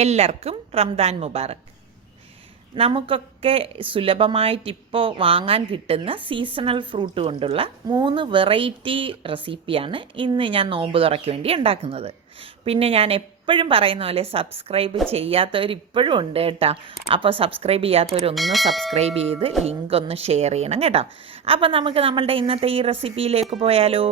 എല്ലാവർക്കും റംദാൻ മുബാറക്. നമുക്കൊക്കെ സുലഭമായിട്ടിപ്പോൾ വാങ്ങാൻ കിട്ടുന്ന സീസണൽ ഫ്രൂട്ട് കൊണ്ടുള്ള 3 വെറൈറ്റി റെസിപ്പിയാണ് ഇന്ന് ഞാൻ നോമ്പ് തുറയ്ക്ക് വേണ്ടി ഉണ്ടാക്കുന്നത്. പിന്നെ ഞാൻ എപ്പോഴും പറയുന്ന പോലെ സബ്സ്ക്രൈബ് ചെയ്യാത്തവർ ഇപ്പോഴും ഉണ്ട് കേട്ടോ. അപ്പോൾ സബ്സ്ക്രൈബ് ചെയ്യാത്തവരൊന്ന് സബ്സ്ക്രൈബ് ചെയ്ത് ലിങ്ക് ഒന്ന് ഷെയർ ചെയ്യണം കേട്ടോ. അപ്പോൾ നമുക്ക് നമ്മളുടെ ഇന്നത്തെ ഈ റെസിപ്പിയിലേക്ക് പോയാലോ.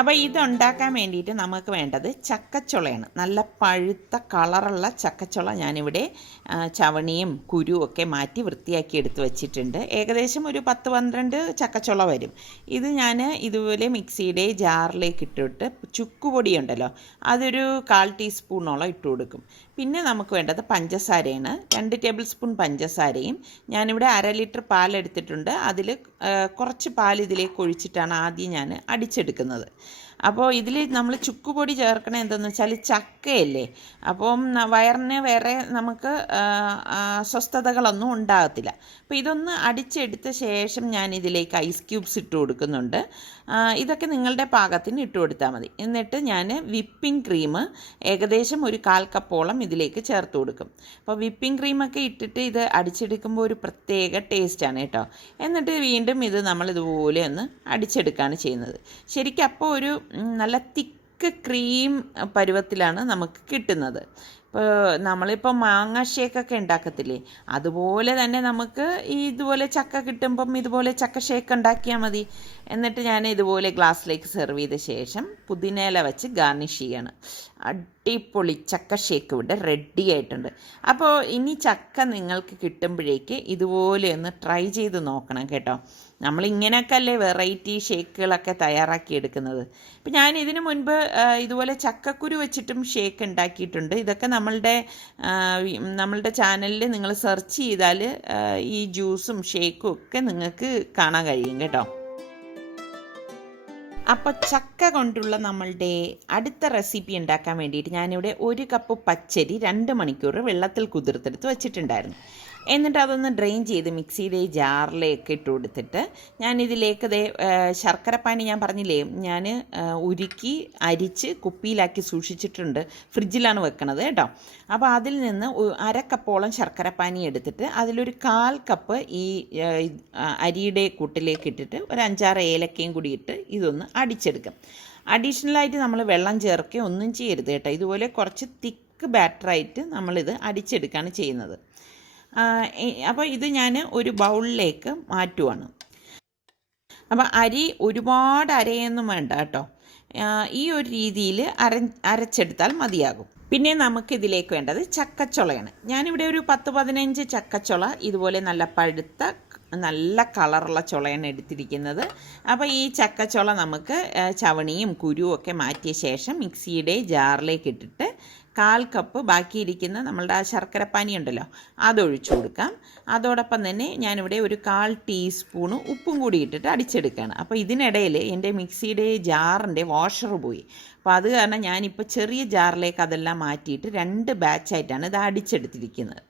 അപ്പോൾ ഇതുണ്ടാക്കാൻ വേണ്ടിയിട്ട് നമുക്ക് വേണ്ടത് ചക്കച്ചുളയാണ്. നല്ല പഴുത്ത കളറുള്ള ചക്കച്ചുള ഞാനിവിടെ ചവണിയും കുരുവും ഒക്കെ മാറ്റി വൃത്തിയാക്കി എടുത്ത് വെച്ചിട്ടുണ്ട്. ഏകദേശം ഒരു 10-12 ചക്കച്ചുള വരും. ഇത് ഞാൻ ഇതുപോലെ മിക്സിയുടെ ജാറിലേക്ക് ഇട്ടിട്ട് ചുക്കുപൊടി ഉണ്ടല്ലോ, അതൊരു 1/4 ടീസ്പൂണോളം ഇട്ട് കൊടുക്കും. പിന്നെ നമുക്ക് വേണ്ടത് പഞ്ചസാരയാണ്. 2 ടേബിൾ സ്പൂൺ പഞ്ചസാരയും ഞാനിവിടെ 1/2 ലിറ്റർ പാലെടുത്തിട്ടുണ്ട്. അതിൽ കുറച്ച് പാൽ ഇതിലേക്ക് ഒഴിച്ചിട്ടാണ് ആദ്യം ഞാൻ അടിച്ചെടുക്കുന്നത്. അപ്പോൾ ഇതിൽ നമ്മൾ ചുക്കുപൊടി ചേർക്കണത് എന്തെന്ന് വെച്ചാൽ ചക്കയല്ലേ, അപ്പം വയറിന് വേറെ നമുക്ക് അസ്വസ്ഥതകളൊന്നും ഉണ്ടാകത്തില്ല. അപ്പോൾ ഇതൊന്ന് അടിച്ചെടുത്ത ശേഷം ഞാൻ ഇതിലേക്ക് ഐസ് ക്യൂബ്സ് ഇട്ട് കൊടുക്കുന്നുണ്ട്. ഇതൊക്കെ നിങ്ങളുടെ പാകത്തിന് ഇട്ട് കൊടുത്താൽ മതി. എന്നിട്ട് ഞാൻ വിപ്പിംഗ് ക്രീം ഏകദേശം ഒരു 1/4 കപ്പോളം ഇതിലേക്ക് ചേർത്ത് കൊടുക്കും. അപ്പോൾ വിപ്പിംഗ് ക്രീമൊക്കെ ഇട്ടിട്ട് ഇത് അടിച്ചെടുക്കുമ്പോൾ ഒരു പ്രത്യേക ടേസ്റ്റാണ് കേട്ടോ. എന്നിട്ട് വീണ്ടും ഇത് നമ്മൾ ഇതുപോലെ ഒന്ന് അടിച്ചെടുക്കുകയാണ് ചെയ്യുന്നത്. ശരിക്കും അപ്പോൾ ഒരു നല്ല തിക്ക് ക്രീം പരുവത്തിലാണ് നമുക്ക് കിട്ടുന്നത്. ഇപ്പോൾ നമ്മളിപ്പോൾ മാങ്ങ ഷേക്കൊക്കെ ഉണ്ടാക്കത്തില്ലേ, അതുപോലെ തന്നെ നമുക്ക് ഇതുപോലെ ചക്ക കിട്ടുമ്പം ഇതുപോലെ ചക്ക ഷേക്ക് ഉണ്ടാക്കിയാൽ മതി. എന്നിട്ട് ഞാൻ ഇതുപോലെ ഗ്ലാസ്സിലേക്ക് സെർവ് ചെയ്ത ശേഷം പുതിനയില വെച്ച് ഗാർണിഷ് ചെയ്യണം. അടിപൊളി ചക്ക ഷേക്ക് ഇവിടെ റെഡി ആയിട്ടുണ്ട്. അപ്പോൾ ഇനി ചക്ക നിങ്ങൾക്ക് കിട്ടുമ്പോഴേക്ക് ഇതുപോലെ ഒന്ന് ട്രൈ ചെയ്ത് നോക്കണം കേട്ടോ. നമ്മളിങ്ങനെയൊക്കെ അല്ലേ വെറൈറ്റി ഷേക്കുകളൊക്കെ തയ്യാറാക്കി എടുക്കുന്നത്. ഇപ്പം ഞാൻ ഇതിനു മുൻപ് ഇതുപോലെ ചക്കക്കുരു വെച്ചിട്ടും ഷേക്ക് ഉണ്ടാക്കിയിട്ടുണ്ട്. ഇതൊക്കെ നമ്മളുടെ ചാനലിൽ നിങ്ങൾ സെർച്ച് ചെയ്താൽ ഈ ജ്യൂസും ഷേക്കും ഒക്കെ നിങ്ങൾക്ക് കാണാൻ കഴിയും കേട്ടോ. അപ്പോൾ ചക്ക കൊണ്ടുള്ള നമ്മളുടെ അടുത്ത റെസിപ്പി ഉണ്ടാക്കാൻ വേണ്ടിയിട്ട് ഞാനിവിടെ 1 കപ്പ് പച്ചരി 2 മണിക്കൂർ വെള്ളത്തിൽ കുതിർത്തെടുത്ത് വെച്ചിട്ടുണ്ടായിരുന്നു. എന്നിട്ട് അതൊന്ന് ഡ്രെയിൻ ചെയ്ത് മിക്സിയുടെ ജാറിലേക്ക് ഇട്ട് കൊടുത്തിട്ട് ഞാനിതിലേക്ക് ശർക്കരപ്പാനി ഞാൻ പറഞ്ഞില്ലേ, ഞാൻ ഉരുക്കി അരിച്ച് കുപ്പിയിലാക്കി സൂക്ഷിച്ചിട്ടുണ്ട്. ഫ്രിഡ്ജിലാണ് വെക്കണത് കേട്ടോ. അപ്പോൾ അതിൽ നിന്ന് 1/2 കപ്പോളം ശർക്കരപ്പാനി എടുത്തിട്ട് അതിലൊരു 1/4 കപ്പ് ഈ അരിയുടെ കൂട്ടിലേക്ക് ഇട്ടിട്ട് ഒരു 5-6 ഏലക്കയും കൂടി ഇട്ട് ഇതൊന്ന് അടിച്ചെടുക്കും. അഡീഷണലായിട്ട് നമ്മൾ വെള്ളം ചേർക്കുകയോ ഒന്നും ചെയ്യരുത് കേട്ടോ. ഇതുപോലെ കുറച്ച് തിക്ക് ബാറ്ററായിട്ട് നമ്മളിത് അടിച്ചെടുക്കുകയാണ് ചെയ്യുന്നത്. അപ്പോൾ ഇത് ഞാൻ ഒരു ബൗളിലേക്ക് മാറ്റുവാണ്. അപ്പോൾ അരി ഒരുപാട് അരയൊന്നും വേണ്ട കേട്ടോ. ഈ ഒരു രീതിയിൽ അരച്ചെടുത്താൽ മതിയാകും. പിന്നെ നമുക്കിതിലേക്ക് വേണ്ടത് ചക്കച്ചുളയാണ്. ഞാനിവിടെ ഒരു 10-15 ചക്കച്ചുള ഇതുപോലെ നല്ല പഴുത്ത നല്ല കളറുള്ള ചുളയാണ് എടുത്തിരിക്കുന്നത്. അപ്പോൾ ഈ ചക്കച്ചുള നമുക്ക് ചവണിയും കുരുവും ഒക്കെ മാറ്റിയ ശേഷം മിക്സിയുടെ ജാറിലേക്ക് ഇട്ടിട്ട് 1/4 കപ്പ് ബാക്കിയിരിക്കുന്ന നമ്മളുടെ ആ ശർക്കരപ്പാനി ഉണ്ടല്ലോ അതൊഴിച്ചു കൊടുക്കാം. അതോടൊപ്പം തന്നെ ഞാനിവിടെ ഒരു 1/4 ടീസ്പൂണ് ഉപ്പും കൂടി ഇട്ടിട്ട് അടിച്ചെടുക്കുകയാണ്. അപ്പോൾ ഇതിനിടയിൽ എൻ്റെ മിക്സിയുടെ ജാറിൻ്റെ വാഷർ പോയി. അപ്പോൾ അത് കാരണം ഞാനിപ്പോൾ ചെറിയ ജാറിലേക്ക് അതെല്ലാം മാറ്റിയിട്ട് 2 ബാച്ചായിട്ടാണ് ഇത് അടിച്ചെടുത്തിരിക്കുന്നത്.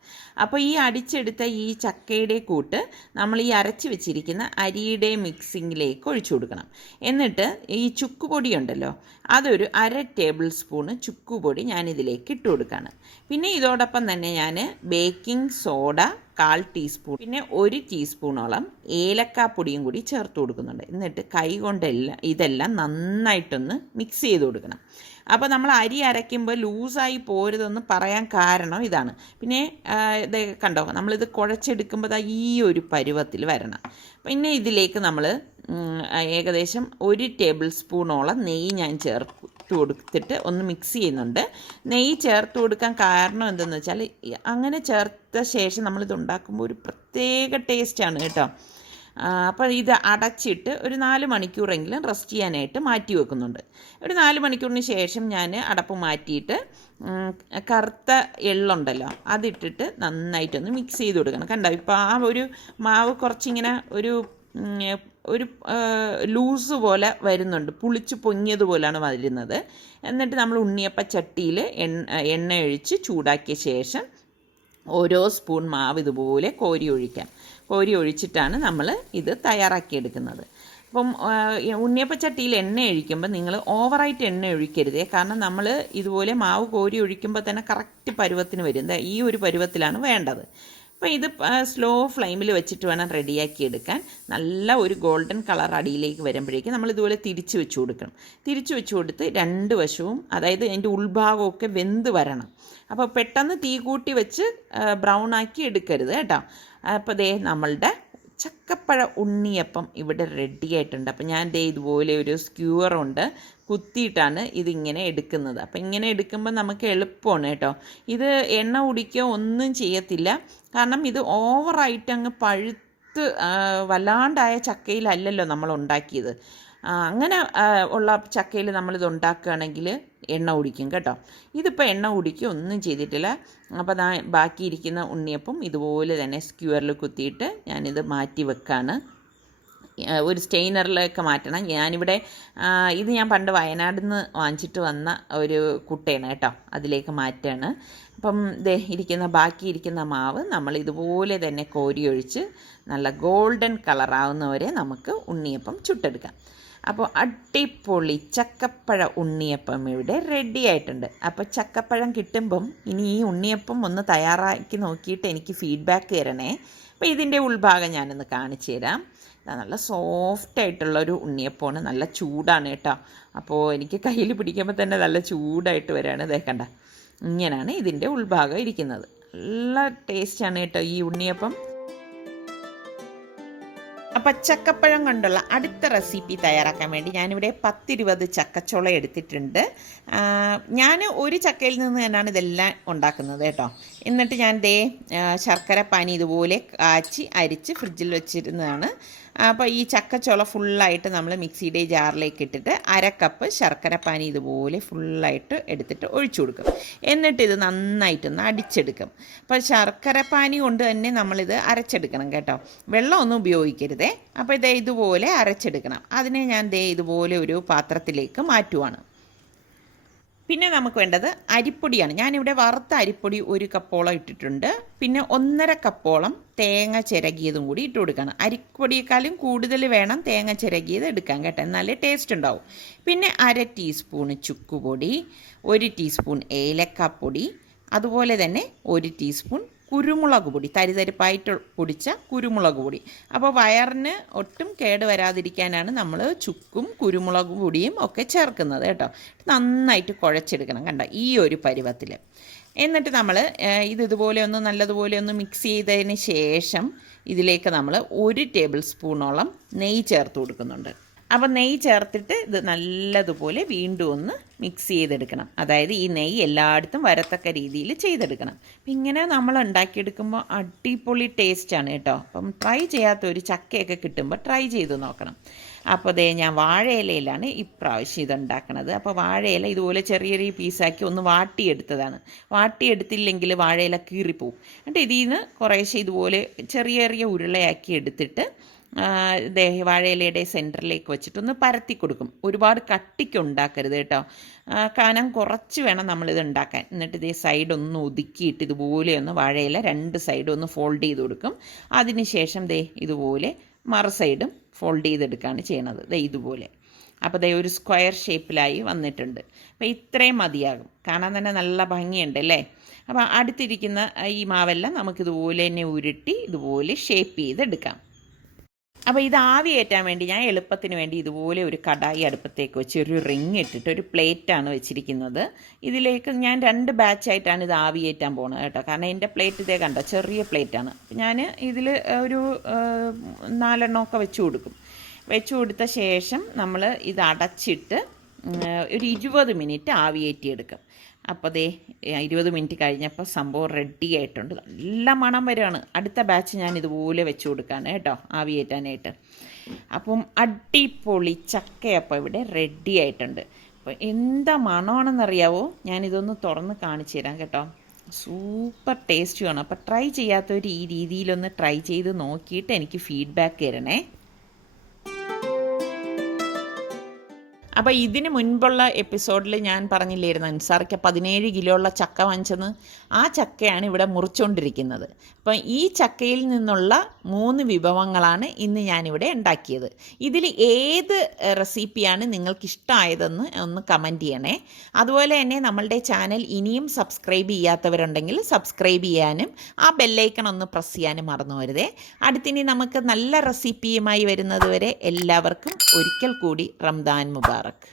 അപ്പോൾ ഈ അടിച്ചെടുത്ത ഈ ചക്കയുടെ കൂട്ട് നമ്മൾ ഈ അരച്ച് വെച്ചിരിക്കുന്ന അരിയുടെ മിക്സിങ്ങിലേക്ക് ഒഴിച്ചു കൊടുക്കണം. എന്നിട്ട് ഈ ചുക്കുപൊടി ഉണ്ടല്ലോ അതൊരു 1/2 ടേബിൾ സ്പൂണ് ചുക്കുപൊടി ഞാനിതിലേക്ക് ഇട്ട് കൊടുക്കുകയാണ്. പിന്നെ ഇതോടൊപ്പം തന്നെ ഞാൻ ബേക്കിംഗ് സോഡ 1/4 ടീസ്പൂൺ പിന്നെ 1 ടീസ്പൂണോളം ഏലക്കാപ്പൊടിയും കൂടി ചേർത്ത് കൊടുക്കുന്നുണ്ട്. എന്നിട്ട് കൈ കൊണ്ടെല്ലാം ഇതെല്ലാം നന്നായിട്ടൊന്ന് മിക്സ് ചെയ്ത് കൊടുക്കണം. അപ്പോൾ നമ്മൾ അരി അരയ്ക്കുമ്പോൾ ലൂസായി പോരുതെന്ന് പറയാൻ കാരണം ഇതാണ്. പിന്നെ ഇത് കണ്ടോ, നമ്മളിത് കുഴച്ചെടുക്കുമ്പോൾ ഈ ഒരു പരുവത്തിൽ വരണം. പിന്നെ ഇതിലേക്ക് നമ്മൾ ഏകദേശം 1 ടേബിൾ സ്പൂണോളം നെയ്യ് ഞാൻ ചേർത്ത് കൊടുത്തിട്ട് ഒന്ന് മിക്സ് ചെയ്യുന്നുണ്ട്. നെയ്യ് ചേർത്ത് കൊടുക്കാൻ കാരണം എന്തെന്ന് വെച്ചാൽ അങ്ങനെ ചേർത്ത ശേഷം നമ്മളിത് ഉണ്ടാക്കുമ്പോൾ ഒരു പ്രത്യേക ടേസ്റ്റാണ് കേട്ടോ. അപ്പോൾ ഇത് അടച്ചിട്ട് ഒരു 4 മണിക്കൂറെങ്കിലും റെസ്റ്റ് ചെയ്യാനായിട്ട് മാറ്റി വെക്കുന്നുണ്ട്. ഒരു 4 മണിക്കൂറിന് ശേഷം ഞാൻ അടപ്പ് മാറ്റിയിട്ട് കറുത്ത എള്ളുണ്ടല്ലോ അതിട്ടിട്ട് നന്നായിട്ടൊന്ന് മിക്സ് ചെയ്ത് കൊടുക്കണം. കണ്ടോ, ഇപ്പോൾ ആ ഒരു മാവ് കുറച്ചിങ്ങനെ ഒരു ലൂസ് പോലെ വരുന്നുണ്ട്, പുളിച്ച് പൊങ്ങിയതുപോലെയാണ് വരുന്നത്. എന്നിട്ട് നമ്മൾ ഉണ്ണിയപ്പ ചട്ടിയിൽ എണ്ണ ഒഴിച്ച് ചൂടാക്കിയ ശേഷം ഓരോ സ്പൂൺ മാവ് ഇതുപോലെ കോരി ഒഴിക്കാം. കോരി ഒഴിച്ചിട്ടാണ് നമ്മൾ ഇത് തയ്യാറാക്കിയെടുക്കുന്നത്. അപ്പം ഉണ്ണിയപ്പച്ചട്ടിയിൽ എണ്ണ ഒഴിക്കുമ്പോൾ നിങ്ങൾ ഓവറായിട്ട് എണ്ണ ഒഴിക്കരുതേ, കാരണം നമ്മൾ ഇതുപോലെ മാവ് കോരി ഒഴിക്കുമ്പോൾ തന്നെ കറക്റ്റ് പരുവത്തിന് വരും. ഈ ഒരു പരുവത്തിലാണ് വേണ്ടത്. അപ്പോൾ ഇത് സ്ലോ ഫ്ലെയിമിൽ വെച്ചിട്ട് വേണം റെഡിയാക്കി എടുക്കാൻ. നല്ല ഒരു ഗോൾഡൻ കളർ അടിയിലേക്ക് വരുമ്പോഴേക്കും നമ്മൾ ഇതുപോലെ തിരിച്ച് വെച്ച് കൊടുക്കണം. തിരിച്ച് വെച്ച് കൊടുത്ത് രണ്ട് വശവും, അതായത് അതിൻ്റെ ഉൾഭാഗമൊക്കെ വെന്ത് വരണം. അപ്പോൾ പെട്ടെന്ന് തീ കൂട്ടി വെച്ച് ബ്രൗൺ ആക്കി എടുക്കരുത് കേട്ടോ. അപ്പോൾ ദേ നമ്മളുടെ ചക്കപ്പഴ ഉണ്ണിയപ്പം ഇവിടെ റെഡി ആയിട്ടുണ്ട്. അപ്പോൾ ഞാൻ ദേ ഇതുപോലെ ഒരു സ്ക്യൂവറുണ്ട്, കുത്തിയിട്ടാണ് ഇതിങ്ങനെ എടുക്കുന്നത്. അപ്പോൾ ഇങ്ങനെ എടുക്കുമ്പോൾ നമുക്ക് എളുപ്പമാണ് കേട്ടോ. ഇത് എണ്ണ കുടിക്കുകയോ ഒന്നും ചെയ്യത്തില്ല, കാരണം ഇത് ഓവറായിട്ട് അങ്ങ് പഴുത്ത് വല്ലാണ്ടായ ചക്കയിലല്ലല്ലോ നമ്മൾ ഉണ്ടാക്കിയത്. അങ്ങനെ ഉള്ള ചക്കയിൽ നമ്മളിത് ഉണ്ടാക്കുകയാണെങ്കിൽ എണ്ണ കുടിക്കും കേട്ടോ. ഇതിപ്പോൾ എണ്ണ കുടിക്കുക ഒന്നും ചെയ്തിട്ടില്ല. അപ്പോൾ ബാക്കിയിരിക്കുന്ന ഉണ്ണിയപ്പം ഇതുപോലെ തന്നെ സ്ക്യൂവറിൽ കുത്തിയിട്ട് ഞാനിത് മാറ്റി വെക്കാണ്. ഒരു സ്റ്റെയിനറിലൊക്കെ മാറ്റണം. ഞാനിവിടെ ഇത് ഞാൻ പണ്ട് വയനാട്ടിൽ നിന്ന് വാങ്ങിച്ചിട്ട് വന്ന ഒരു കുട്ടയാണ് കേട്ടോ, അതിലേക്ക് മാറ്റാണ്. അപ്പം ബാക്കിയിരിക്കുന്ന മാവ് നമ്മൾ ഇതുപോലെ തന്നെ കോരി ഒഴിച്ച് നല്ല ഗോൾഡൻ കളറാവുന്നവരെ നമുക്ക് ഉണ്ണിയപ്പം ചുട്ടെടുക്കാം. അപ്പോൾ അടിപൊളി ചക്കപ്പഴ ഉണ്ണിയപ്പം ഇവിടെ റെഡി ആയിട്ടുണ്ട്. അപ്പോൾ ചക്കപ്പഴം കിട്ടുമ്പം ഇനി ഈ ഉണ്ണിയപ്പം ഒന്ന് തയ്യാറാക്കി നോക്കിയിട്ട് എനിക്ക് ഫീഡ്ബാക്ക് തരണേ. അപ്പോൾ ഇതിൻ്റെ ഉൾഭാഗം ഞാനൊന്ന് കാണിച്ചു തരാം. നല്ല സോഫ്റ്റായിട്ടുള്ളൊരു ഉണ്ണിയപ്പമാണ്, നല്ല ചൂടാണ് കേട്ടോ. അപ്പോൾ എനിക്ക് കയ്യിൽ പിടിക്കുമ്പോൾ തന്നെ നല്ല ചൂടായിട്ട് വരികയാണ്. ഇതേക്കണ്ട, ഇങ്ങനെയാണ് ഇതിൻ്റെ ഉൾഭാഗം ഇരിക്കുന്നത്. നല്ല ടേസ്റ്റാണ് കേട്ടോ ഈ ഉണ്ണിയപ്പം. അപ്പം ചക്കപ്പഴം കൊണ്ടുള്ള അടുത്ത റെസിപ്പി തയ്യാറാക്കാൻ വേണ്ടി ഞാനിവിടെ 10-20 ചക്കച്ചോള എടുത്തിട്ടുണ്ട്. ഞാൻ ഒരു ചക്കയിൽ നിന്ന് തന്നെയാണ് ഇതെല്ലാം ഉണ്ടാക്കുന്നത് കേട്ടോ. എന്നിട്ട് ഞാൻ ശർക്കര പാനി ഇതുപോലെ കാച്ചി അരിച്ച് ഫ്രിഡ്ജിൽ വെച്ചിരുന്നതാണ്. അപ്പോൾ ഈ ചക്കച്ചോള ഫുള്ളായിട്ട് നമ്മൾ മിക്സിയുടെ ജാറിലേക്ക് ഇട്ടിട്ട് 1/2 കപ്പ് ശർക്കര പാനി ഇതുപോലെ ഫുള്ളായിട്ട് എടുത്തിട്ട് ഒഴിച്ചു കൊടുക്കും. എന്നിട്ട് ഇത് നന്നായിട്ടൊന്ന് അടിച്ചെടുക്കും. അപ്പോൾ ശർക്കര പാനി കൊണ്ട് തന്നെ നമ്മളിത് അരച്ചെടുക്കണം കേട്ടോ, വെള്ളമൊന്നും ഉപയോഗിക്കരുതേ. അപ്പോൾ ഇതുപോലെ അരച്ചെടുക്കണം. അതിനെ ഞാൻ ഇതുപോലെ ഒരു പാത്രത്തിലേക്ക് മാറ്റുവാണ്. പിന്നെ നമുക്ക് വേണ്ടത് അരിപ്പൊടിയാണ്. ഞാനിവിടെ വറുത്ത അരിപ്പൊടി 1 കപ്പോളം ഇട്ടിട്ടുണ്ട്. പിന്നെ 1.5 കപ്പോളം തേങ്ങ ചിരകിയതും കൂടി ഇട്ട് കൊടുക്കണം. അരിപ്പൊടിയേക്കാളും കൂടുതൽ വേണം തേങ്ങ ചിരകിയത് എടുക്കാൻ കേട്ടോ, എന്നാലേ ടേസ്റ്റ് ഉണ്ടാവും. പിന്നെ 1/2 ടീസ്പൂൺ ചുക്കുപൊടി, 1 ടീസ്പൂൺ ഏലക്കാപ്പൊടി, അതുപോലെ തന്നെ 1 ടീസ്പൂൺ കുരുമുളക് പൊടി, തരിതരിപ്പായിട്ട് പൊടിച്ച കുരുമുളക് പൊടി. അപ്പോൾ വയറിന് ഒട്ടും കേട് വരാതിരിക്കാനാണ് നമ്മൾ ചുക്കും കുരുമുളക് പൊടിയും ഒക്കെ ചേർക്കുന്നത് കേട്ടോ. നന്നായിട്ട് കുഴച്ചെടുക്കണം കണ്ടോ, ഈ ഒരു പരുവത്തിൽ. എന്നിട്ട് നമ്മൾ ഇതുപോലെ ഒന്ന് നല്ലതുപോലെ ഒന്ന് മിക്സ് ചെയ്തതിന് ശേഷം ഇതിലേക്ക് നമ്മൾ 1 ടേബിൾ സ്പൂണോളം നെയ്യ് ചേർത്ത് കൊടുക്കുന്നുണ്ട്. അപ്പോൾ നെയ്യ് ചേർത്തിട്ട് ഇത് നല്ലതുപോലെ വീണ്ടും ഒന്ന് മിക്സ് ചെയ്തെടുക്കണം. അതായത് ഈ നെയ്യ് എല്ലായിടത്തും വരത്തക്ക രീതിയിൽ ചെയ്തെടുക്കണം. അപ്പം ഇങ്ങനെ നമ്മൾ ഉണ്ടാക്കിയെടുക്കുമ്പോൾ അടിപൊളി ടേസ്റ്റാണ് കേട്ടോ. അപ്പം ട്രൈ ചെയ്യാത്തൊരു ചക്കയൊക്കെ കിട്ടുമ്പോൾ ട്രൈ ചെയ്ത് നോക്കണം. അപ്പോൾ ഞാൻ വാഴയിലയിലാണ് ഇപ്രാവശ്യം ഇതുണ്ടാക്കണത്. അപ്പോൾ വാഴയില ഇതുപോലെ ചെറിയ ചെറിയ പീസാക്കി ഒന്ന് വാട്ടിയെടുത്തതാണ്. വാട്ടിയെടുത്തില്ലെങ്കിൽ വാഴയില കീറിപ്പോവും. എന്നിട്ട് ഇതിൽ നിന്ന് കുറേശ്ശെ ഇതുപോലെ ചെറിയ ചെറിയ ഉരുളയാക്കി എടുത്തിട്ട് വാഴയിലയുടെ സെൻറ്ററിലേക്ക് വെച്ചിട്ടൊന്ന് പരത്തി കൊടുക്കും. ഒരുപാട് കട്ടിക്ക് ഉണ്ടാക്കരുത് കേട്ടോ, കനം കുറച്ച് വേണം നമ്മളിത് ഉണ്ടാക്കാൻ. എന്നിട്ട് സൈഡ് ഒന്ന് ഒതുക്കിയിട്ട് ഇതുപോലെ ഒന്ന് വാഴയില 2 സൈഡും ഒന്ന് ഫോൾഡ് ചെയ്ത് കൊടുക്കും. അതിന് ശേഷം ഇതുപോലെ മറു സൈഡും ഫോൾഡ് ചെയ്തെടുക്കുകയാണ് ചെയ്യണത്. ഇതുപോലെ. അപ്പോൾ ഒരു സ്ക്വയർ ഷേപ്പിലായി വന്നിട്ടുണ്ട്. അപ്പോൾ ഇത്രയും മതിയാകും, കാണാൻ തന്നെ നല്ല ഭംഗിയുണ്ട് അല്ലേ. അപ്പോൾ അടുത്തിരിക്കുന്ന ഈ മാവെല്ലാം നമുക്കിതുപോലെ തന്നെ ഉരുട്ടി ഇതുപോലെ ഷേപ്പ് ചെയ്തെടുക്കാം. അപ്പോൾ ഇത് ആവി കയറ്റാൻ വേണ്ടി ഞാൻ എളുപ്പത്തിന് വേണ്ടി ഇതുപോലെ ഒരു കടായി അടുപ്പത്തേക്ക് വെച്ച് ഒരു റിങ് ഇട്ടിട്ട് ഒരു പ്ലേറ്റാണ് വെച്ചിരിക്കുന്നത്. ഇതിലേക്ക് ഞാൻ 2 ബാച്ചായിട്ടാണ് ഇത് ആവി കയറ്റാൻ പോകുന്നത് കേട്ടോ. കാരണം എൻ്റെ പ്ലേറ്റ് കണ്ടോ, ചെറിയ പ്ലേറ്റാണ്. ഞാൻ ഇതിൽ ഒരു 4 എണ്ണമൊക്കെ വെച്ച് കൊടുക്കും. വെച്ച് കൊടുത്ത ശേഷം നമ്മൾ ഇത് അടച്ചിട്ട് ഒരു 20 മിനിറ്റ് ആവി കയറ്റിയെടുക്കും. അപ്പോൾ 20 മിനിറ്റ് കഴിഞ്ഞപ്പോൾ സംഭവം റെഡി ആയിട്ടുണ്ട്. നല്ല മണം വരികയാണ്. അടുത്ത ബാച്ച് ഞാൻ ഇതുപോലെ വെച്ച് കൊടുക്കുകയാണ് കേട്ടോ ആവി കയറ്റാനായിട്ട്. അപ്പം അടിപൊളി ചക്കയപ്പം ഇവിടെ റെഡി ആയിട്ടുണ്ട്. അപ്പോൾ എന്താ മണമാണെന്നറിയാവോ, ഞാനിതൊന്ന് തുറന്ന് കാണിച്ചു തരാം കേട്ടോ. സൂപ്പർ ടേസ്റ്റുമാണ്. അപ്പോൾ ട്രൈ ചെയ്യാത്തവർ ഈ രീതിയിലൊന്ന് ട്രൈ ചെയ്ത് നോക്കിയിട്ട് എനിക്ക് ഫീഡ്ബാക്ക് തരണേ. അപ്പോൾ ഇതിന് മുൻപുള്ള എപ്പിസോഡിൽ ഞാൻ പറഞ്ഞില്ലായിരുന്നു അൻസാറിക്ക് 17 കിലോ ഉള്ള ചക്ക വാങ്ങിച്ചെന്ന്. ആ ചക്കയാണ് ഇവിടെ മുറിച്ചുകൊണ്ടിരിക്കുന്നത്. അപ്പം ഈ ചക്കയിൽ നിന്നുള്ള 3 വിഭവങ്ങളാണ് ഇന്ന് ഞാനിവിടെ ഉണ്ടാക്കിയത്. ഇതിൽ ഏത് റെസിപ്പിയാണ് നിങ്ങൾക്കിഷ്ടമായതെന്ന് ഒന്ന് കമൻറ്റ് ചെയ്യണേ. അതുപോലെ തന്നെ നമ്മളുടെ ചാനൽ ഇനിയും സബ്സ്ക്രൈബ് ചെയ്യാത്തവരുണ്ടെങ്കിൽ സബ്സ്ക്രൈബ് ചെയ്യാനും ആ ബെല്ലൈക്കൺ ഒന്ന് പ്രസ് ചെയ്യാനും മറന്നു വരുതേ. അടുത്തിനി നമുക്ക് നല്ല റെസിപ്പിയുമായി വരുന്നത് വരെ എല്ലാവർക്കും ഒരിക്കൽ കൂടി റംദാൻ മുബാറക്.